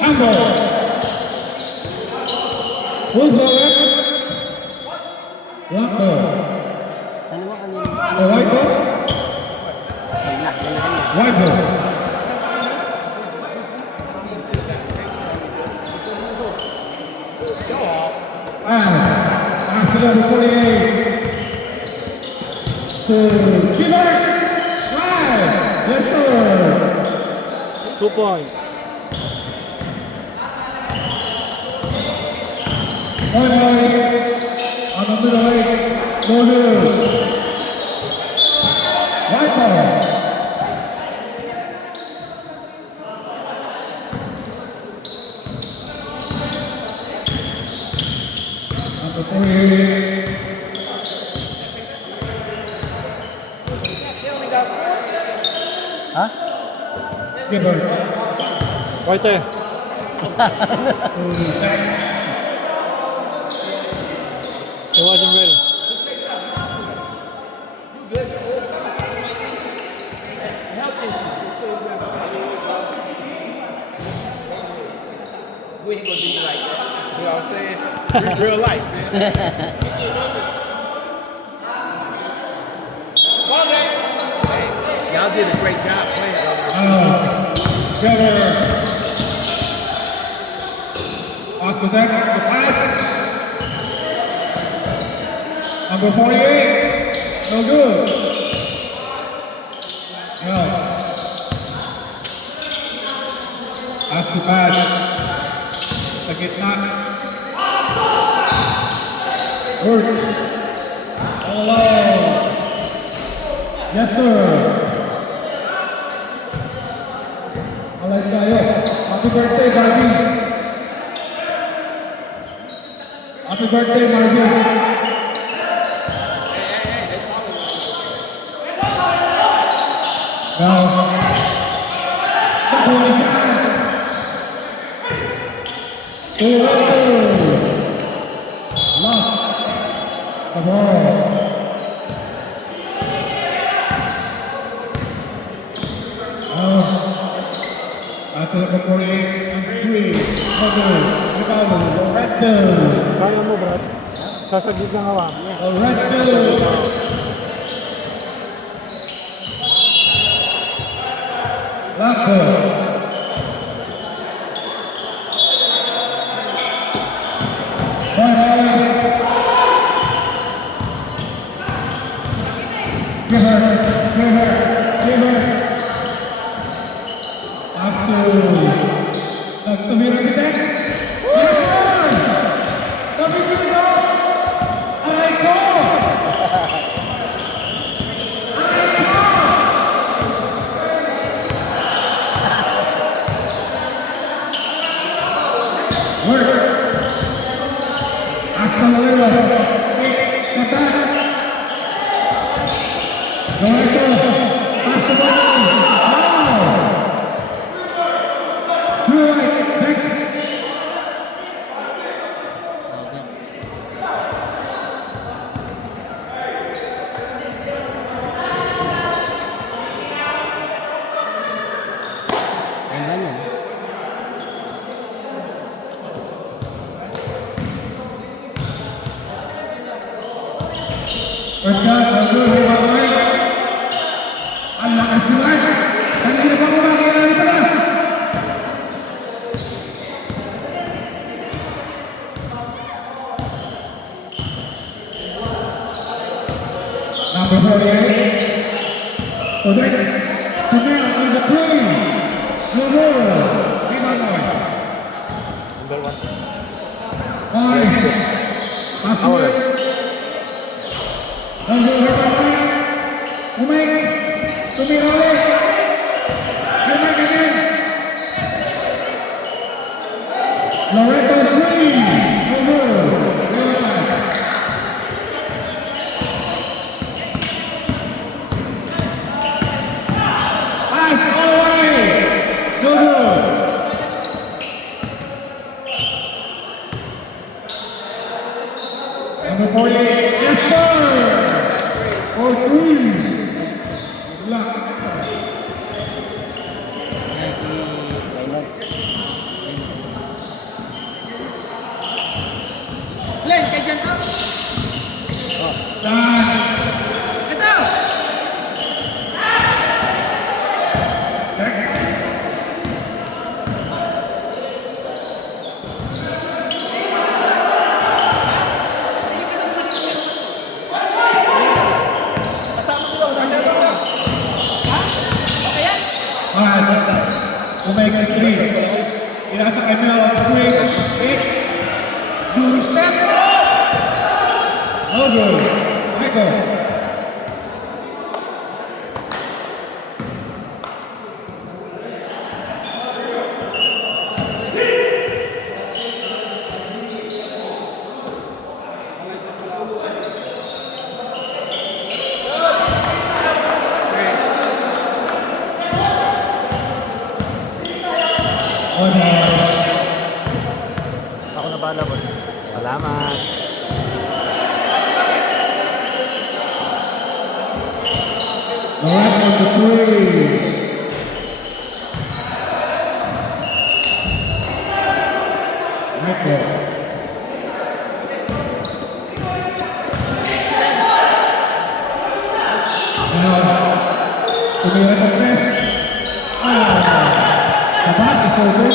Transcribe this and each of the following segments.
Ambo. Full forward. Lock ball. Ano mo kanina? A white ball. Wala. White ball. After the 48. To Chivas. Right. Yes, sir. 2 points. One right. On the middle right. No good. White ball. Number 48. Ha? Skipper. Right there. He wasn't ready. We ain't gonna do you like that. You know what I'm saying? Real life, man. Hey, y'all did a great job playing. Trevor. Off the deck, the pass. Number 48. No good. No. After pass. Against not. Work. All alone. Yes, sir. Alright tayo. Happy birthday, Barbie. Happy birthday, Barbie. Now, lost the ball. After the 48 and 3, Loreto. Kaya mo, Brad. Sasagid ng hawa. Loreto. Loreto. Give her. After tumira kita. Tapi kita aray ko. Work. Hasta luego. Kata. Loreto. Hasta luego. Pagkat bagus baik, Allah kasih baik. Dan kita bangun lagi dari sana. Number 48. Odek. Tumel number 3. Number 5. Number 1. Masuk. Lanjut berapa? Umeng, Tumirale, Umeng again. Loreto Green, pass all the way. Good. Number 48, yes sir. For threes. Block. nasa ML swing, 8, two step, no good, Michael. Ako na bala, boss. Salamat. The rest of the three. Michael. Tumira sa press. Sabat is over.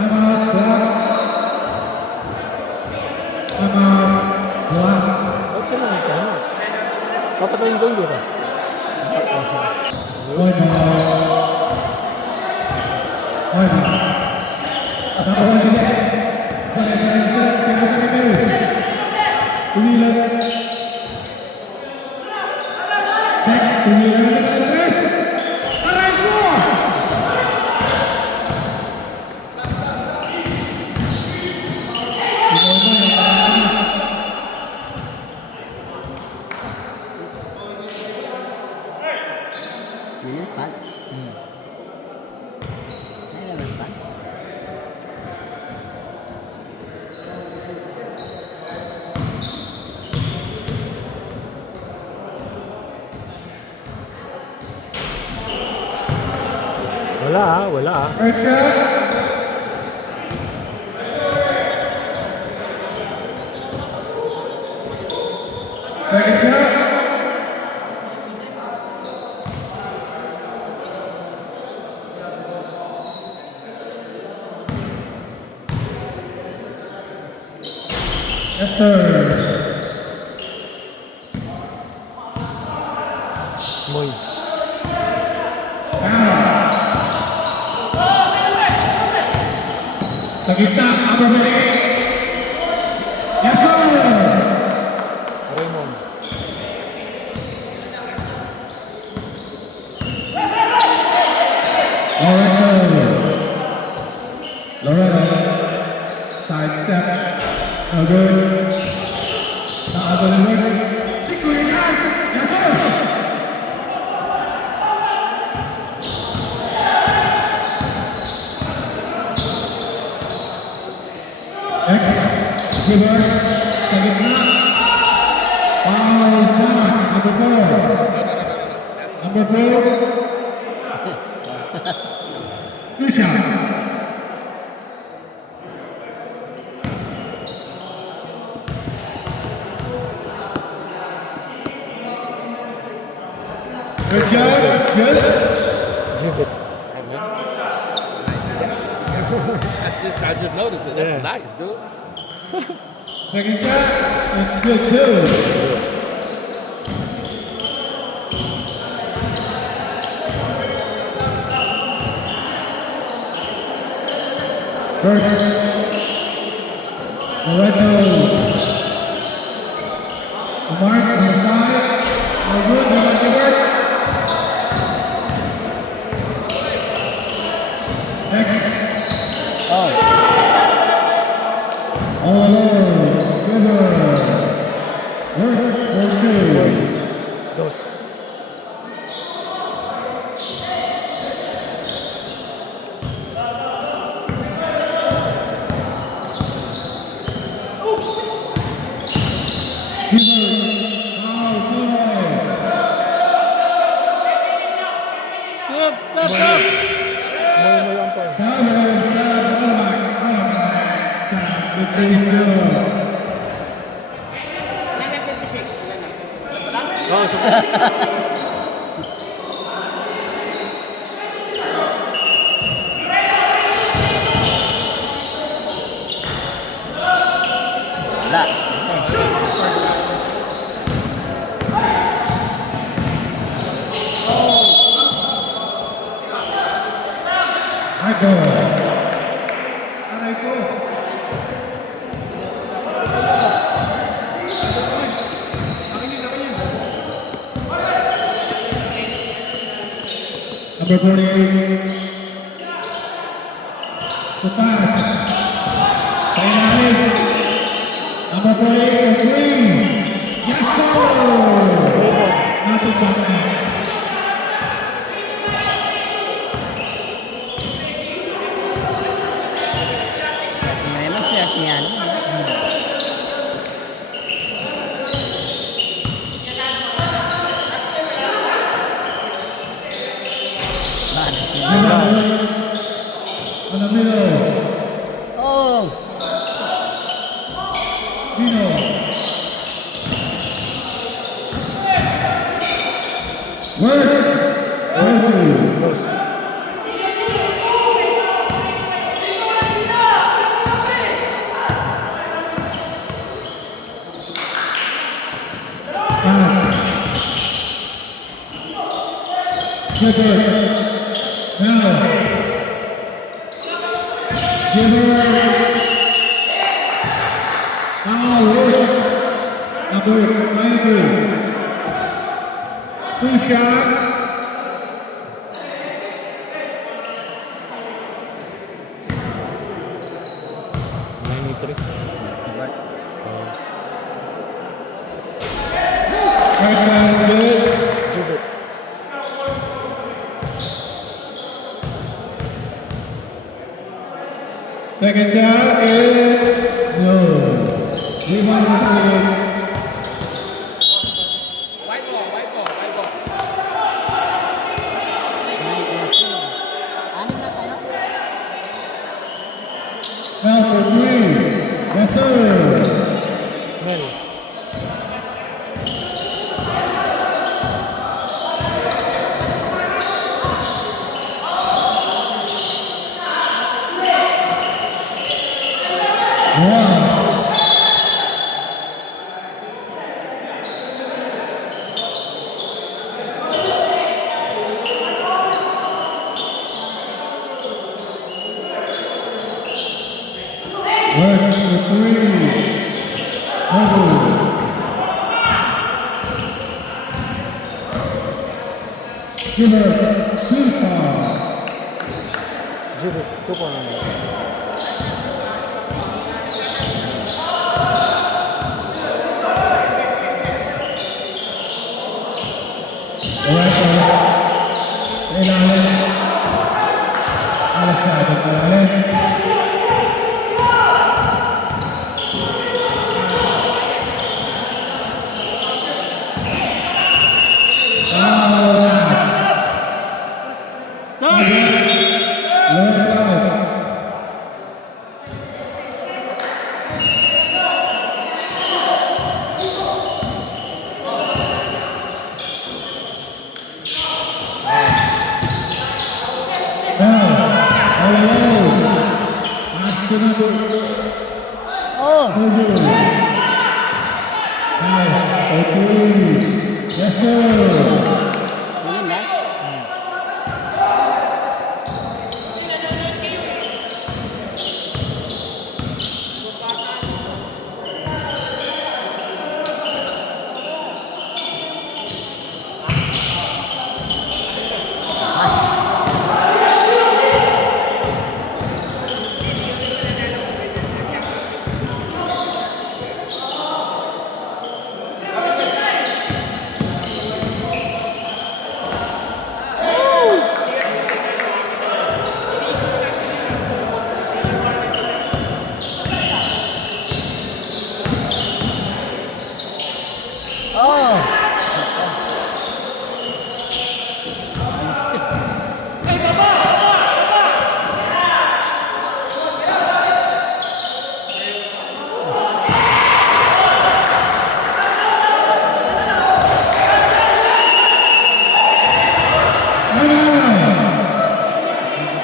I'm out, block. I'm out, block. Huwag sila nito. Papatayin ko yung dito. One more. One more. Atakan sila. Tumira. Next, tumira sa press. Aray ko! Yun, pat. Ay, naman, pat. Wala. First shot. Second shot. Yes, sir. Moy. Sa gitna, upper middle. Yes, sir. Raymond. Loretto. Side step. No good. Not going to work. Secret hand. Yes, sir. Next, Giver, sa gitna. Foul down, number 4. Number 4. Good shot. Good job, good. Judith. I just noticed it. That's Yeah. nice, dude. Second shot, that's good too. First, Loretto. Mark on the side. No good, no Giver. Next. Oh, All alone, Giver. Work for two. Dos. Giver, foul, Moy ang pa. Oh, so wala. Michael. Aray ko. Number 48. Tupat. Painalim. Number 48, Green. Yes, sir! Nothing but that. Memang siap niyan. On the middle. Oh, Pino. Work. Boss. Slipper. Now. Jimmer. Now, work. Number 93. Two shot. Right down good. Jubit. Second shot is no. Rebound to White ball, white ball, white ball. anim na tayo? now for three. Yes, sir. Mel. Wow. Work for three. Double. Give us two pounds. Jubit. 2 point. Ilalim. Alas na ito ilalim. Yes, sir. Yun na.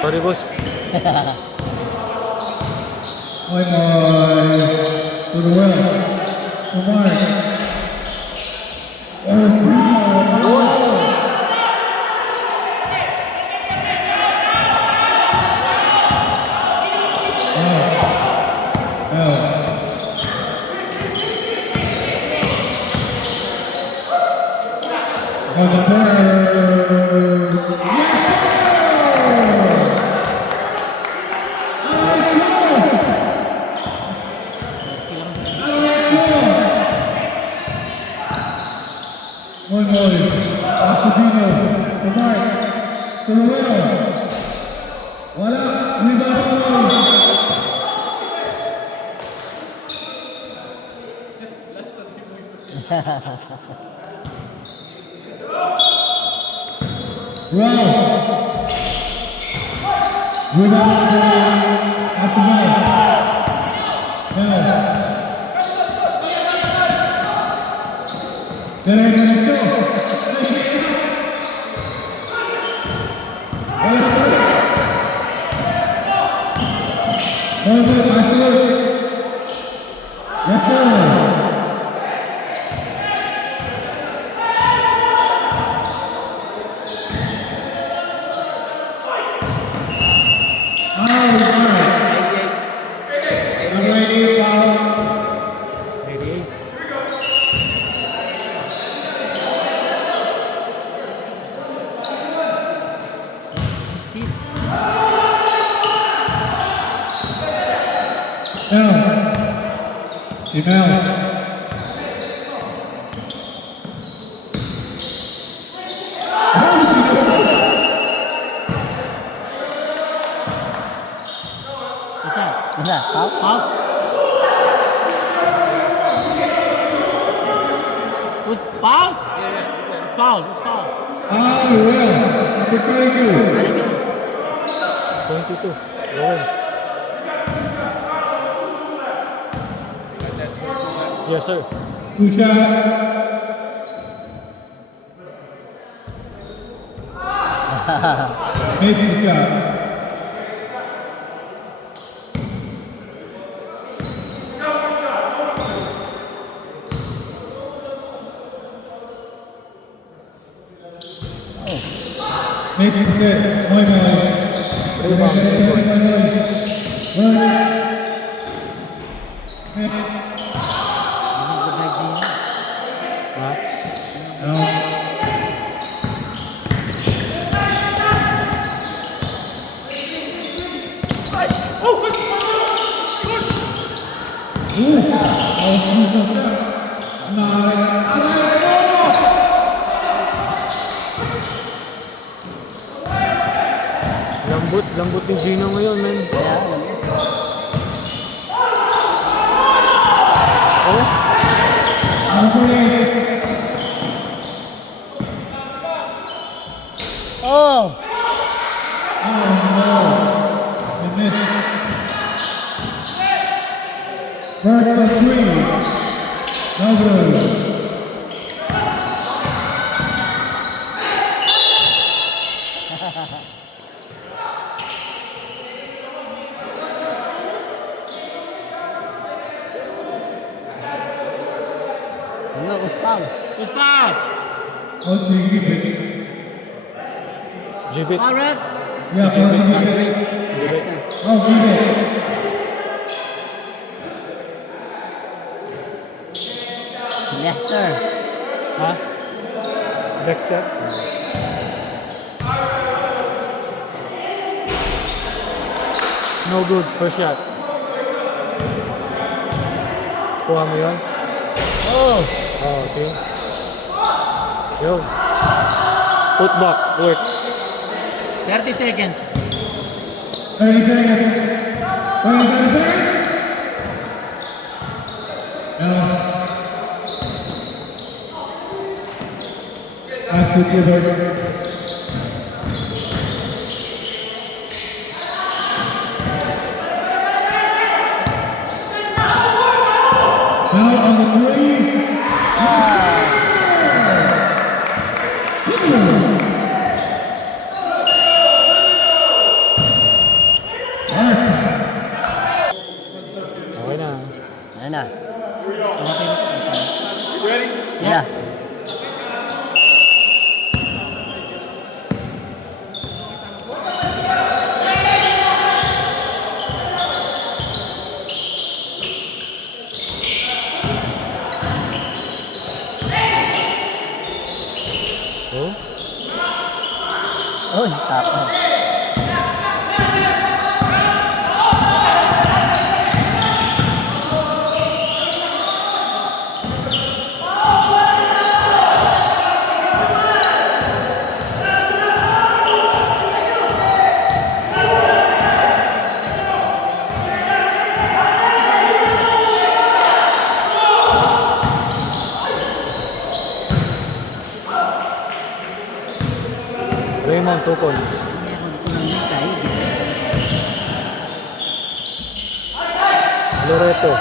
Sorry, boss. Oy, boy. To the well. To Mark. On the board. One more. Asesino. The mark. To the winner. Wala. Rebound. Wow. Rebound. At the mark. Now. Email. Isa. Foul? Who's foul? It's foul. It's foul. Well. Number 22. 22. Rowan. Yes, sir. Two shot. Makes the shot. Makes the set. Lambot ni Gino ngayon, man. Yeah, Oh! First for three. No good. No, it's foul. It's foul. What's the keep Jibit. Foul, Red. Yeah, Jibit. Oh, keep it. Lester. Ha? Dexter. No good. First shot. Kuha mo yun? Oh! Oh, okay. Yo. Put back. Works. 30 seconds. 30 seconds. 27 seconds. That's the giver. Now on the three. Okay na. Ano na? You ready? Yeah. 2 points. Meron ko ng tayo. Loreto.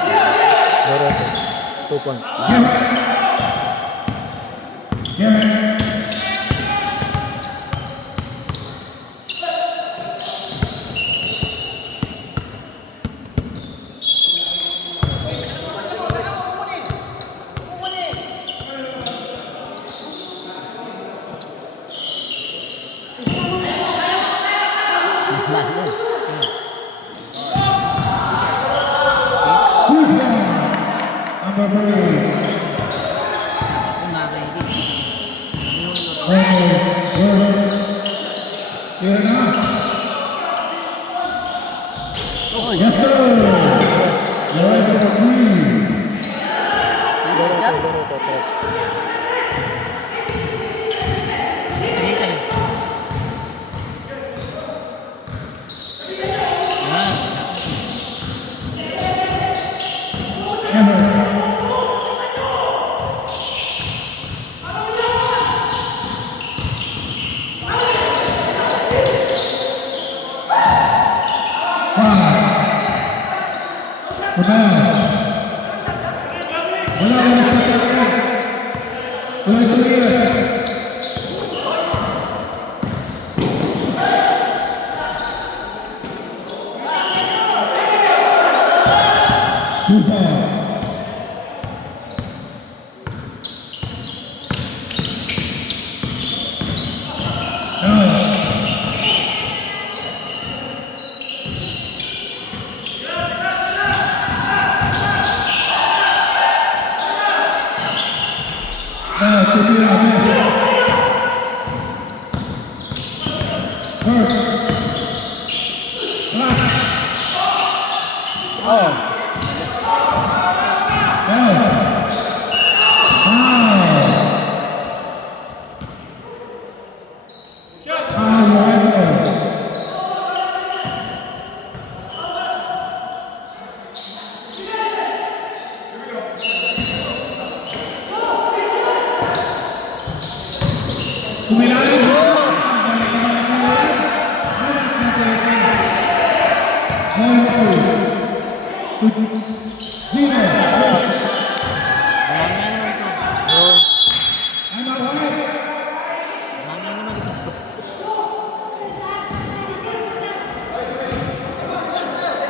2 points. Number 3. Here now. Yes, sir. Loreto number 3. Loreto, 3.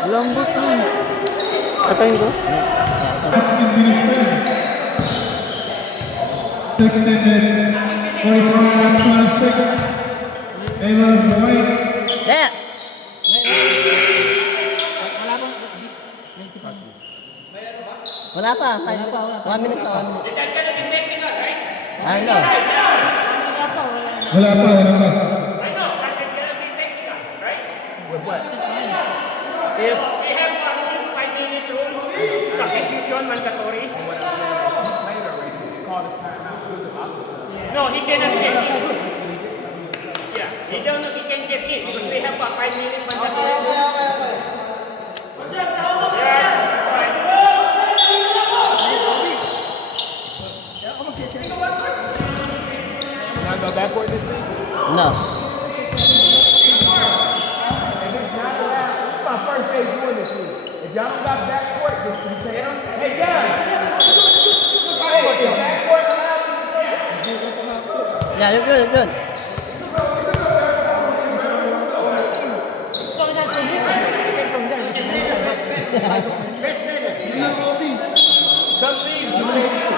Lambot lang. Katayin ko? There! Wala pa. 1 minute pa. 1 minute. I know. Wala pa. If they have rules, 5 minutes rules, substitution mandatory. No, he cannot get in. Yeah, he can get in because they have a 5 minute mandatory. Not go backward this week? No. My first day doing this week. If y'all don't got backcourt, just say, hey guys, backcourt Yeah, you're good, you're good. some things you can't do.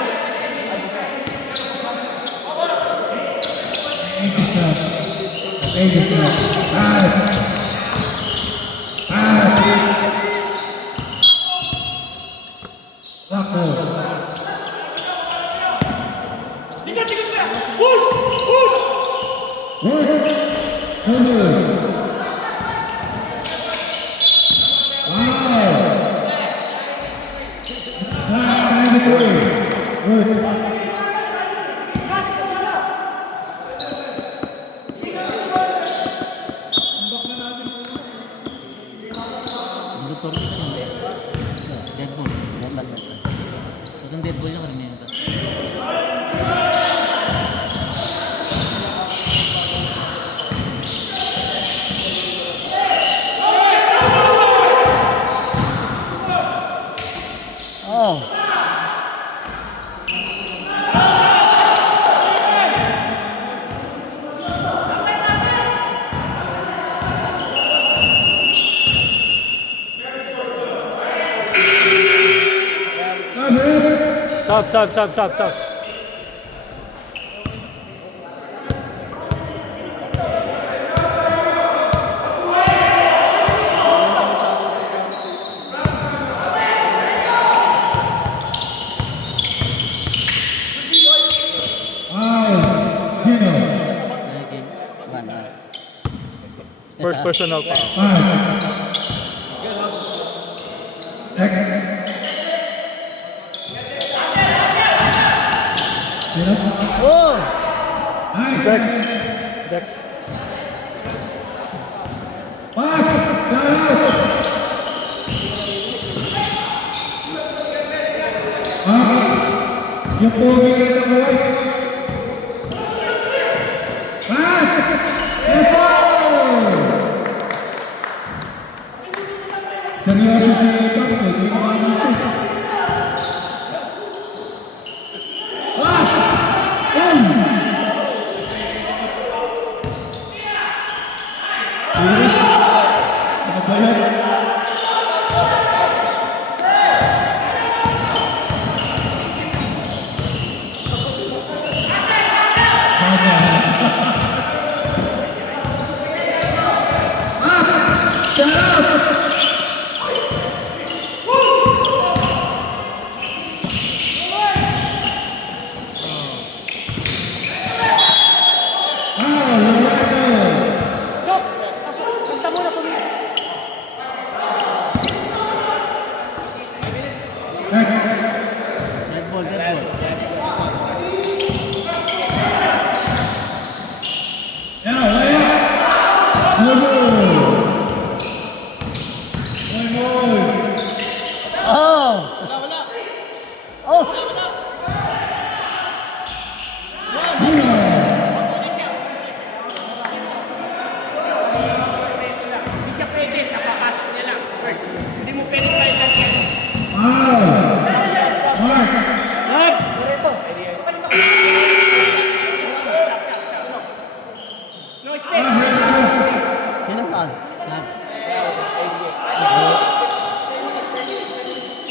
Deadpool. Itong Deadpool yung karamihan ito. Sub. Gino. 1-1. First personal foul. 5. Gino. Oh! Nice. Dex. 5. Yung pogi na naman. Seryoso si Pablo, hindi ko makakita. Dead ball. Hindi siya pwede, kapapasok niya lang. Hindi mo pwede balikan yan. No, stay. Yan ang foul. Sab.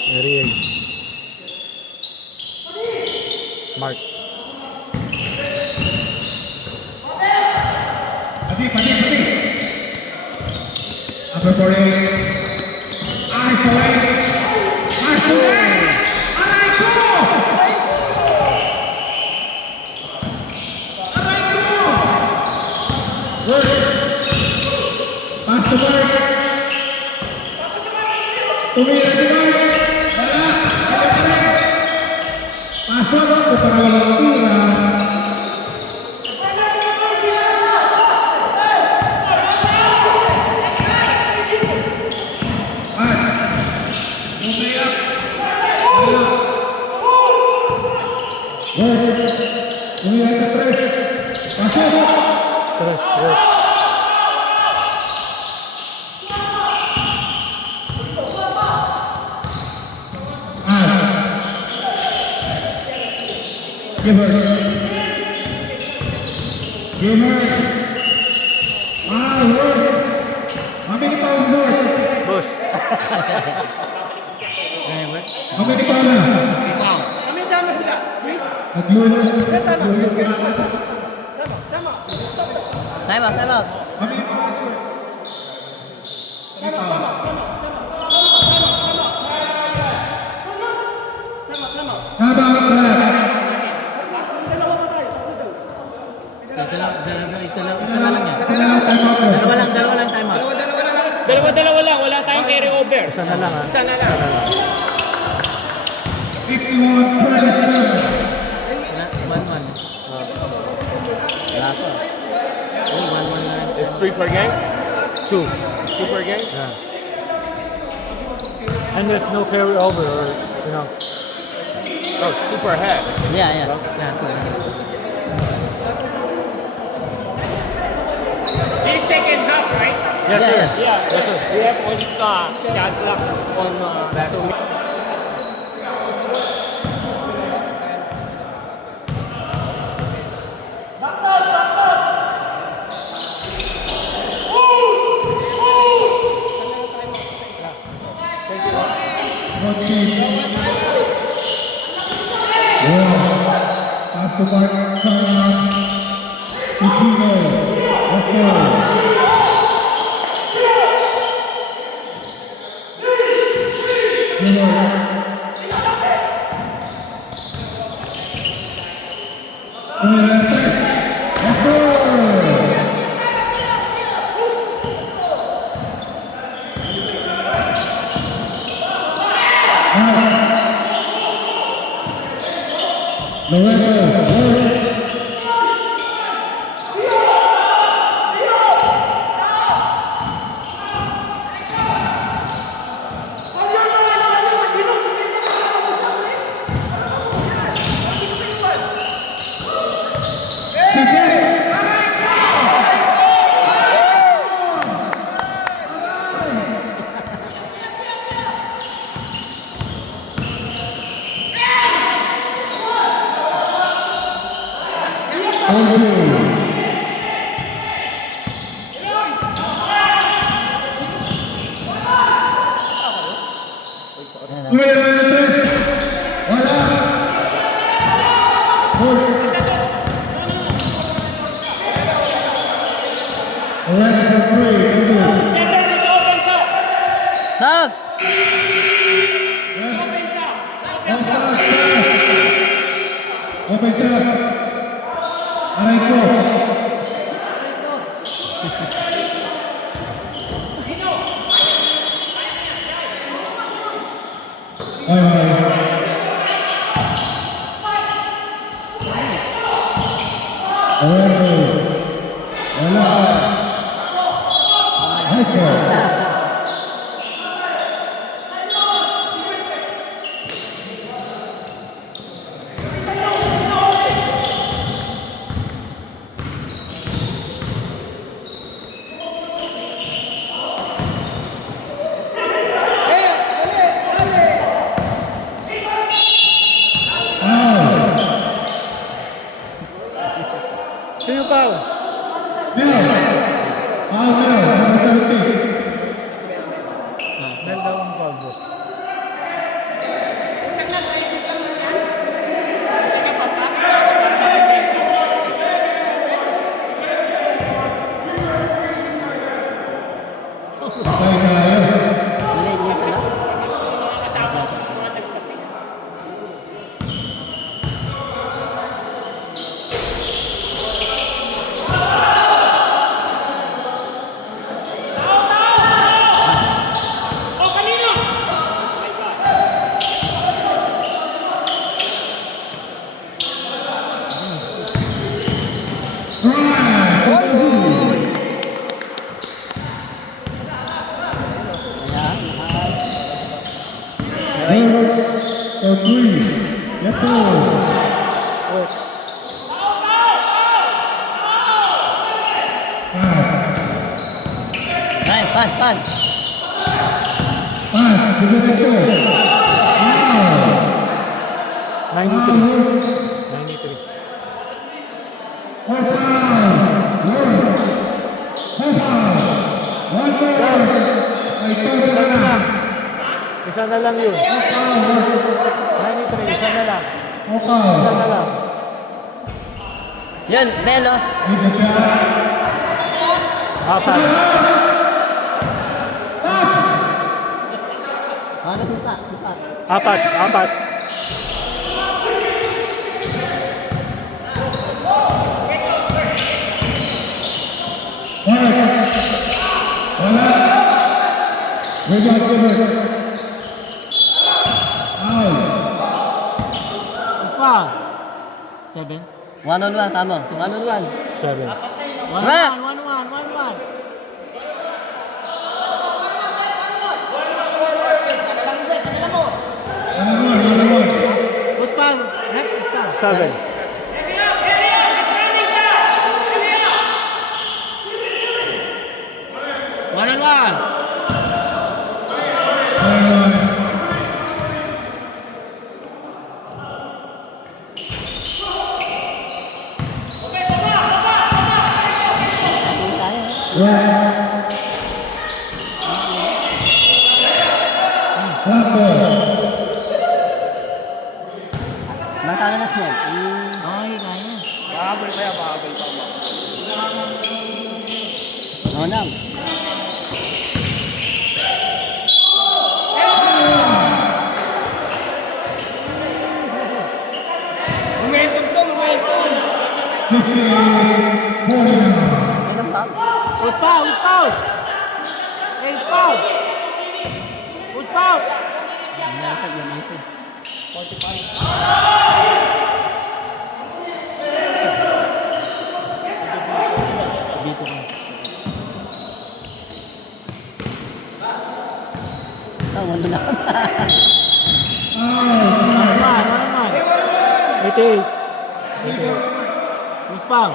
Very Mark. Pati. Upper body. Eyes away. Aray ko! Work. Pass to work. Tumira di work. Wala. Pasok ako para walang tira. Tres. Giver. Work. How many pounds work? Boss. How many pounds na? Kami dami sila. Naglulo. Time out. How many pounds work? How about that? Isa na lang yan. Dalawa lang time out. Dalawa lang. Wala tayong carry over. Isa na lang. 51-27. 1-1. Wala pa. Uy, 1-1 na rin. It's 3 per game? 2. 2 per game? Yeah. And there's no carry over or Oh, 2 per half. Yeah, 2. This second half, right? Yes, sir. Yeah. Yes, sir. We have only shot clock on back. So to mark Uchino. Okay. Tag! Open shot. Aray ko. Nice ball. Sino pa? Mel. Mel. Number 30. Mel daw ang foul, boss. Hindi pala. So 3. Let's go. Ay, pan. Pass. Diretso. Wow. 93. 93. One foul. One more. Ay, todo na lang. Isa na lang yun. 93, isa na lang. Okay. Isa na lang. Yun, Melo. Apat. Ano lipat? Apat. Wala. Rebound. Out. Ispa. 7. 1-on-1, tama. 1-on-1. 7. 1-1. Uspan. Rep, Uspan. 7. One on one. Matalas yan. Okay, Anong foul? Who's foul? Who's foul? Hey, who's foul? Who's foul? United, United. 45. Dito ka. Wala na. One. 88. Who's foul?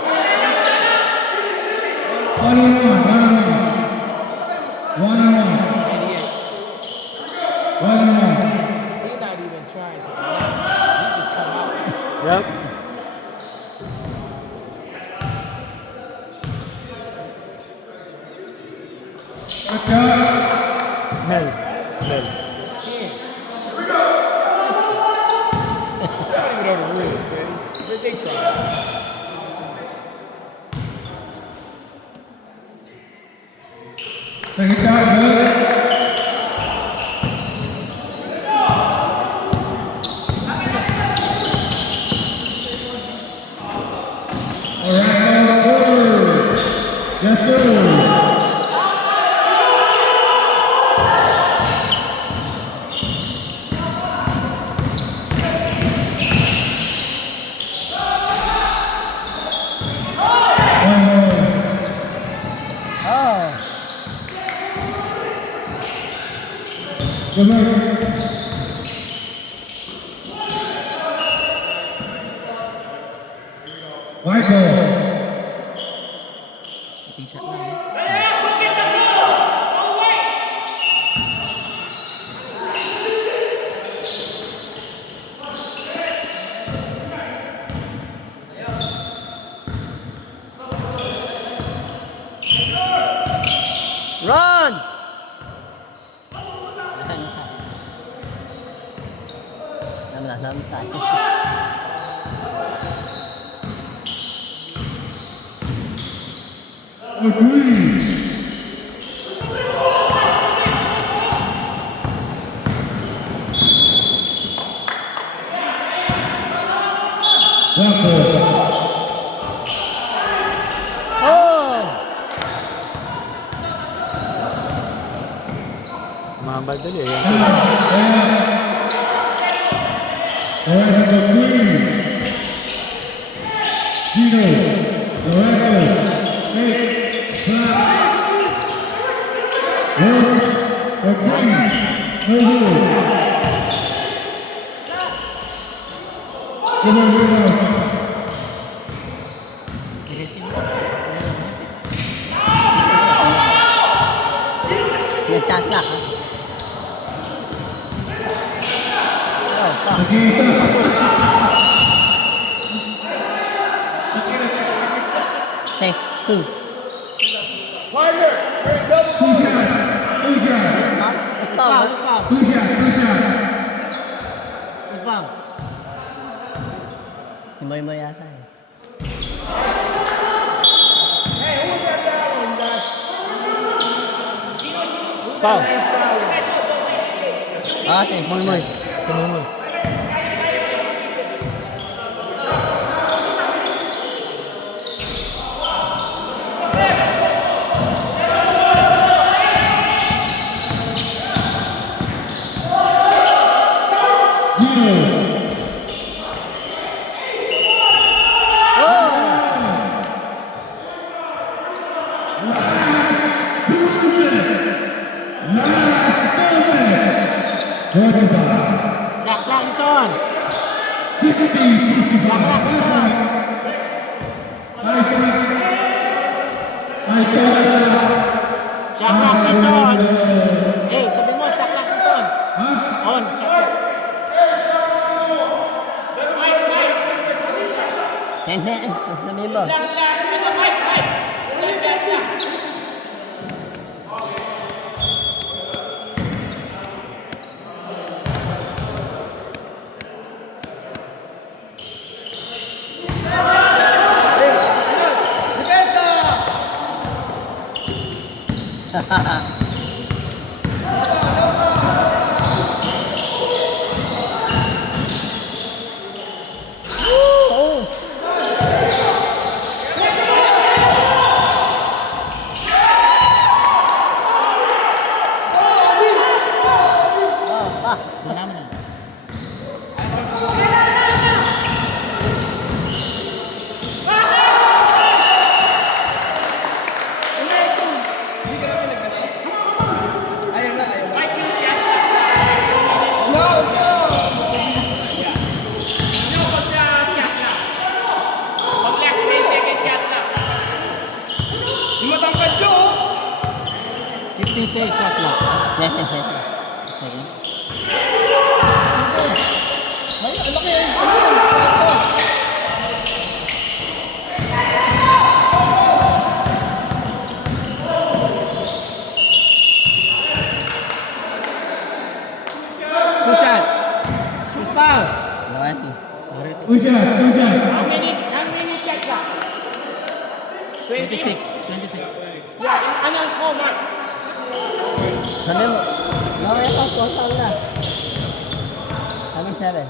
He's not even trying to. He just come out. Yep. Mel. Mel. I don't even know the rules, man. But they try. Second shot, good. All right, now forward. Yes, sir. Oh. Good luck. White ball. Ating shot lang. Run! Naman tayo. Oh! Mahambal dali eh. Nagtatlak, ha? Oh, fuck. Hey, who? Partner, you're in double ball. Who's foul? Who's foul? Who's foul? Si Moy yata eh. Hey, who's that down one, guys? Foul. Ah, si Moy. Sumumoy. Shot clock is on. Shot clock is on. Shot clock is on. Hey, sabi mo, shot clock is on. On, shot clock. Hindi, sabi mo. Wala mo na. Pag last 10 seconds shot lang. 15 say shot lang. Sige. Two shot. Two foul. Loreto. Push up, push up. How many shots lang? 26. 26. Yeah, announce mo, Mark. Sabi mo, Loreto, total na. Anong sabi?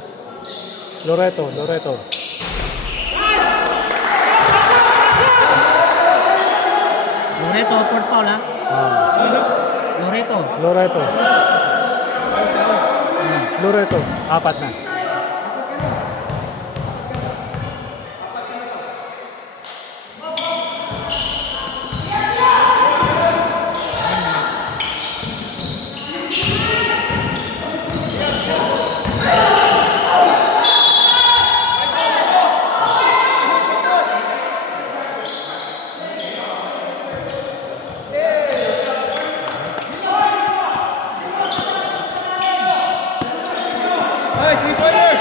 Loreto, Loreto. Loreto, fourth foul ha. Loreto. Loreto. Loreto. 4 na. Hey, three-pointer!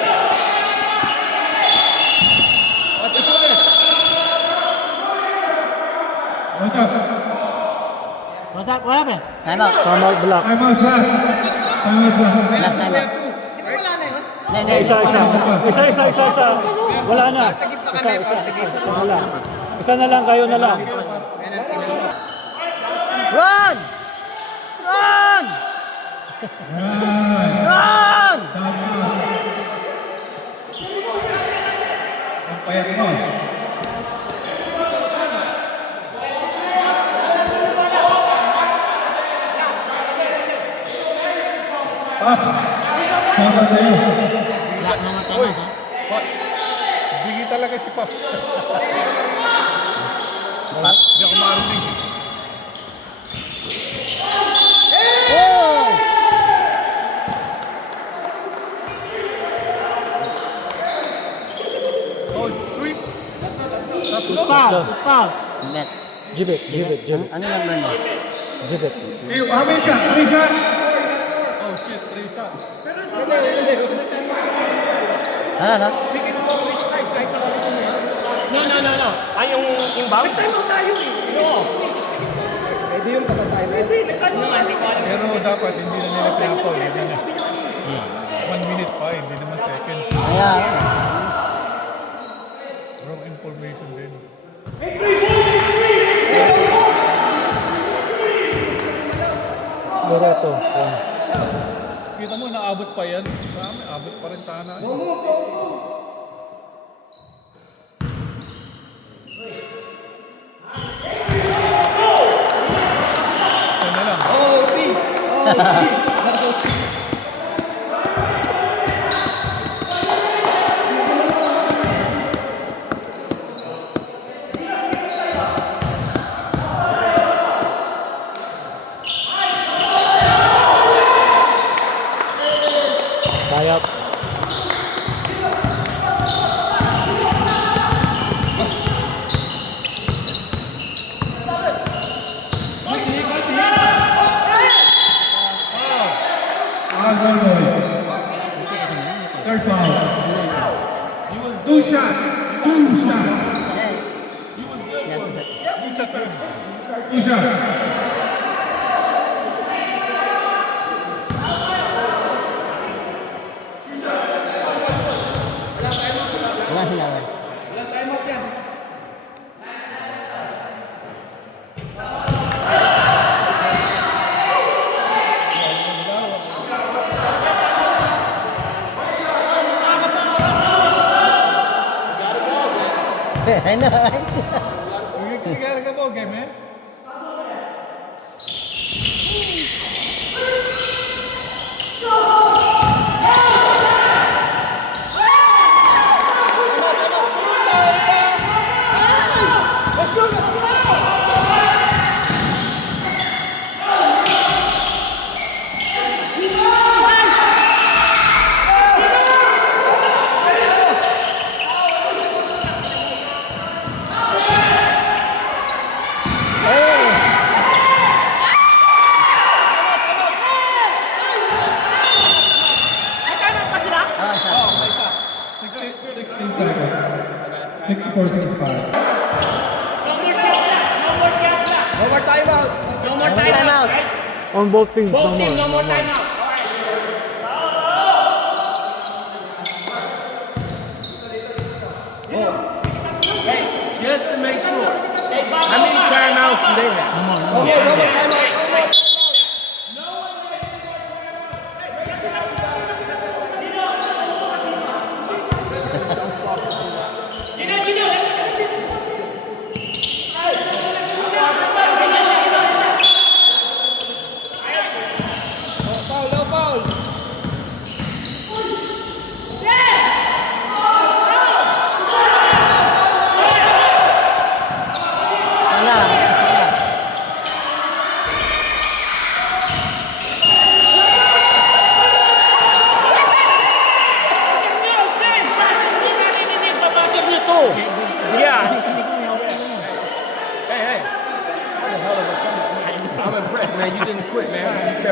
Watch the shoulder! Watch out! What's up? Wala ba? Time out. Tama, block. Time out, block. Time out, block. Black, time out. Hindi, Isa. Wala na. Isa na lang. Isa na lang, kayo na lang. Run! Run! Right. Run! Time out. Ang payat mo. Pop! Sama tayo. Wala mga time ha. Bigi talaga si Pops. Pat. Hindi ako marinig. Oh! Oh, it's three. Who's foul? Who's foul? Net. Jibit. Ano number mo? Jibit. Hey, how many shots? 3 shots? Oh shit, 3 shots. Ano? No. Ah, yung bound? Pero dapat hindi na nila sample. 1 minute pa, hindi naman seconds. Kaya, Wrong information din. Loreto. Kita mo, naabot pa yan. Sa amin, abot pa rin sana. Isa na lang. Bayat. Third foul. 2 shots. 2 shots. hindi. 2 shots. Wala sila. I know, right? You gotta go ball game, man. 45. No more count left. No more count left. No more timeout. No more Timeout. timeout. Right? On both teams, Both no teams, no more. more timeout. All right. Hey, just to make sure. Hey, Bob, How many Bob, timeouts do Bob, they Bob. have? No more timeout. Foul, no foul. Sana. Yeah. Hey, hey. I'm impressed, man. You didn't quit, man. You kept